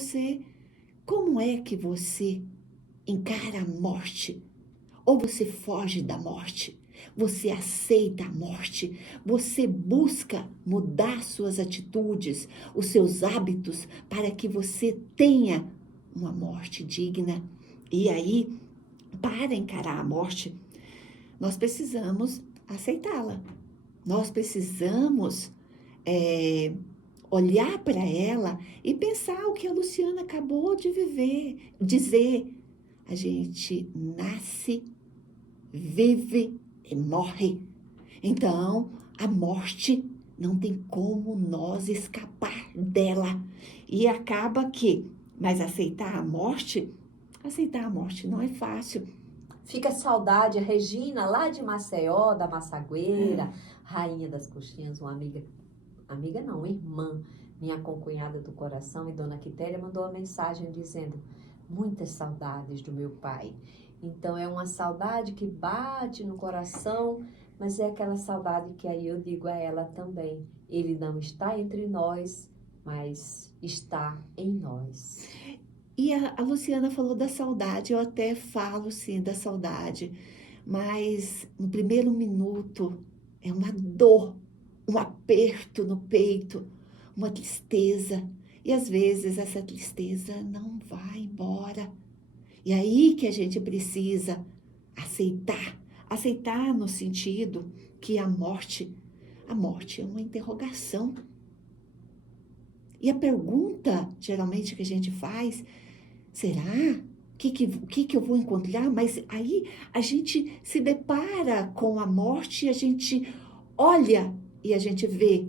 você, como é que você encara a morte? Ou você foge da morte? Você aceita a morte? Você busca mudar suas atitudes, os seus hábitos, para que você tenha uma morte digna? E aí, para encarar a morte, nós precisamos aceitá-la. Nós precisamos olhar para ela e pensar o que a Luciana acabou de dizer. A gente nasce, vive e morre. Então, a morte não tem como nós escapar dela. E acaba que, mas aceitar a morte não é fácil. Fica saudade, a Regina, lá de Maceió, da Massagueira, rainha das coxinhas, uma amiga não, irmã, minha concunhada do coração, e Dona Quitéria mandou uma mensagem dizendo: muitas saudades do meu pai. Então é uma saudade que bate no coração, mas é aquela saudade que aí eu digo a ela também: ele não está entre nós, mas está em nós. E a Luciana falou da saudade, eu até falo sim da saudade, mas no primeiro minuto é uma dor, um aperto no peito, uma tristeza. E às vezes essa tristeza não vai embora. E aí que a gente precisa aceitar no sentido que a morte é uma interrogação. E a pergunta, geralmente, que a gente faz: será? O que eu vou encontrar? Mas aí a gente se depara com a morte, a gente olha e a gente vê,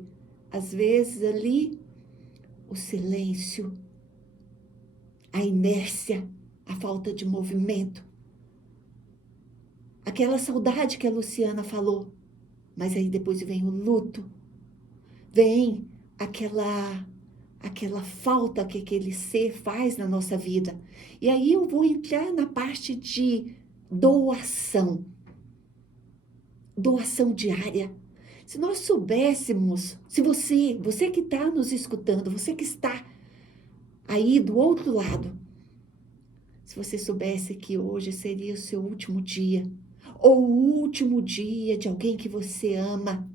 às vezes, ali o silêncio, a inércia, a falta de movimento. Aquela saudade que a Luciana falou. Mas aí depois vem o luto, vem aquela falta que aquele ser faz na nossa vida. E aí eu vou entrar na parte de doação diária. Se nós soubéssemos, se você que está nos escutando, você que está aí do outro lado, se você soubesse que hoje seria o seu último dia, ou o último dia de alguém que você ama,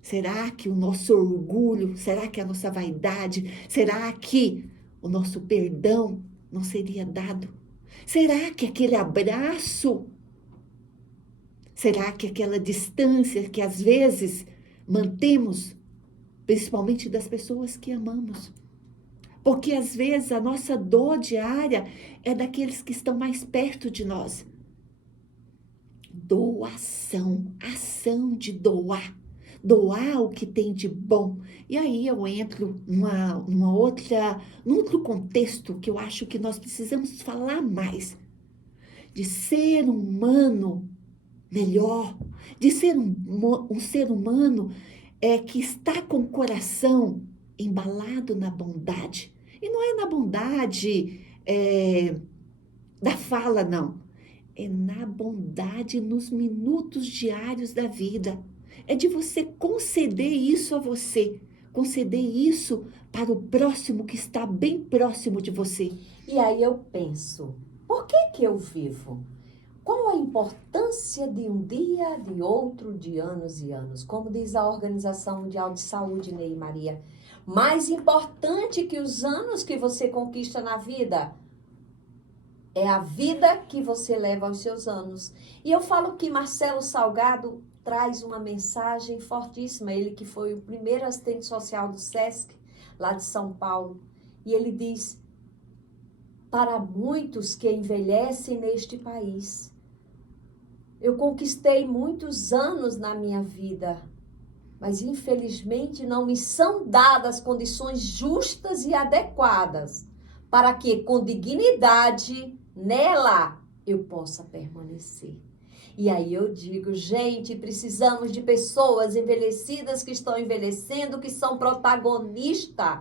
será que o nosso orgulho, será que a nossa vaidade, será que o nosso perdão não seria dado? Será que aquele abraço, será que aquela distância que às vezes mantemos, principalmente das pessoas que amamos? Porque às vezes a nossa dor diária é daqueles que estão mais perto de nós. Doação, ação de doar o que tem de bom. E aí eu entro num outro contexto que eu acho que nós precisamos falar mais, de ser humano melhor, de ser um ser humano que está com o coração embalado na bondade. E não é na bondade da fala, não. É na bondade nos minutos diários da vida. É de você conceder isso a você, conceder isso para o próximo que está bem próximo de você. E aí eu penso, por que eu vivo? Qual a importância de um dia, de outro, de anos e anos? Como diz a Organização Mundial de Saúde, Ney Maria, mais importante que os anos que você conquista na vida é a vida que você leva aos seus anos. E eu falo que Marcelo Salgado traz uma mensagem fortíssima, ele que foi o primeiro assistente social do SESC, lá de São Paulo, e ele diz: para muitos que envelhecem neste país, eu conquistei muitos anos na minha vida, mas infelizmente não me são dadas condições justas e adequadas para que, com dignidade, nela eu possa permanecer. E aí eu digo, gente, precisamos de pessoas envelhecidas que estão envelhecendo, que são protagonistas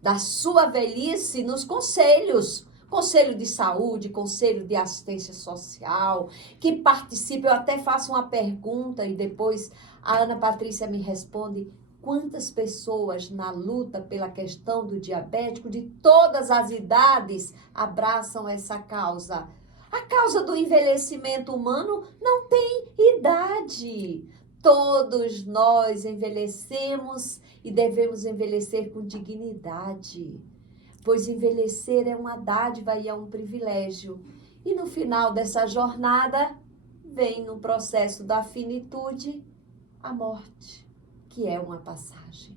da sua velhice nos conselhos. Conselho de saúde, conselho de assistência social, que participe. Eu até faço uma pergunta e depois a Ana Patrícia me responde. quantas pessoas na luta pela questão do diabético, de todas as idades, abraçam essa causa. A causa do envelhecimento humano não tem idade. Todos nós envelhecemos e devemos envelhecer com dignidade, pois envelhecer é uma dádiva e é um privilégio. E no final dessa jornada, vem no processo da finitude a morte, que é uma passagem.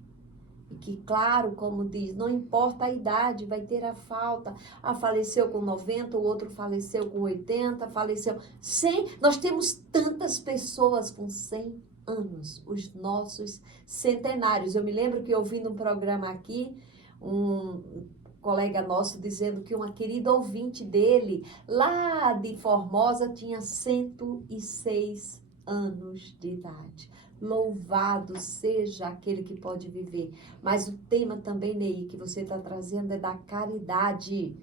E que, claro, como diz, não importa a idade, vai ter a falta. Ah, faleceu com 90, o outro faleceu com 80, faleceu 100. Nós temos tantas pessoas com 100 anos, os nossos centenários. Eu me lembro que eu vi num programa aqui, um colega nosso dizendo que uma querida ouvinte dele, lá de Formosa, tinha 106 anos de idade. Louvado seja aquele que pode viver. Mas o tema também, Ney, que você está trazendo é da caridade.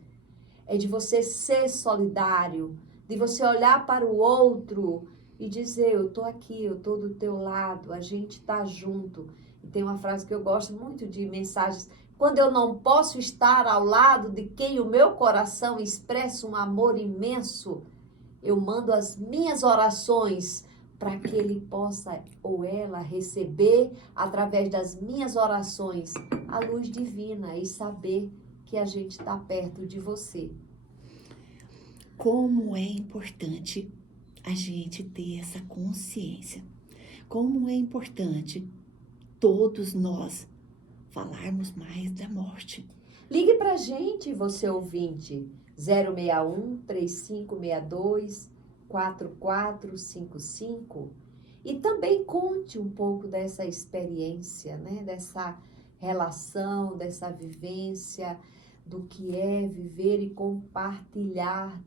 É de você ser solidário, de você olhar para o outro e dizer, eu estou aqui, eu estou do teu lado, a gente está junto. E tem uma frase que eu gosto muito de mensagens. Quando eu não posso estar ao lado de quem o meu coração expressa um amor imenso, eu mando as minhas orações para que ele possa ou ela receber, através das minhas orações, a luz divina e saber que a gente está perto de você. Como é importante a gente ter essa consciência. Como é importante todos nós falarmos mais da morte. Ligue para a gente, você ouvinte, 061-3562-4455 e também conte um pouco dessa experiência, né? Dessa relação, dessa vivência, do que é viver e compartilhar